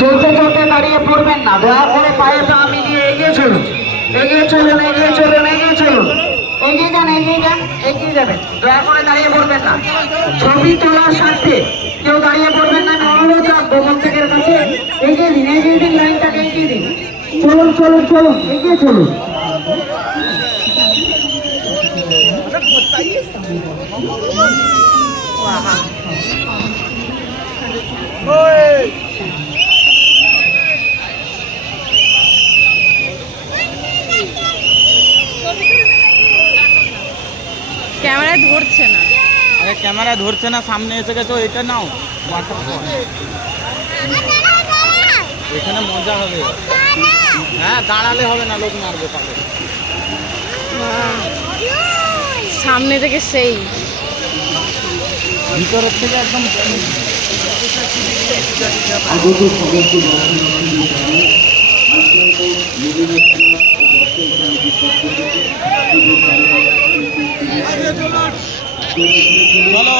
চলতে চলতে দাঁড়িয়ে পড়বেন না। দয়া করে পায়ে পা মিলিয়ে এগিয়ে চলুন। এগিয়ে চলুন এগিয়ে চলুন এগিয়ে চলুন। দাঁড়িয়ে পড়বেন না। ছবি তোলার স্বার্থে কেউ দাঁড়িয়ে পড়বেন না, আমি অনুরোধ রাখব প্রত্যেকের কাছে। এগিয়ে দিন এগিয়ে দিন লাইনটাকে এগিয়ে দিন। চলুন চলুন চলুন, এগিয়ে চলুন। ক্যামেরায় ধরছে না। আরে ক্যামেরা ধরছে না সামনে এসে গেছো এটা নাও। এখানে মজা হবে। হ্যাঁ দাঁড়ালে হবে না লোক মারবে পাবে সামনে থেকে সেই। ভিতরের থেকে একদম আগত চলো।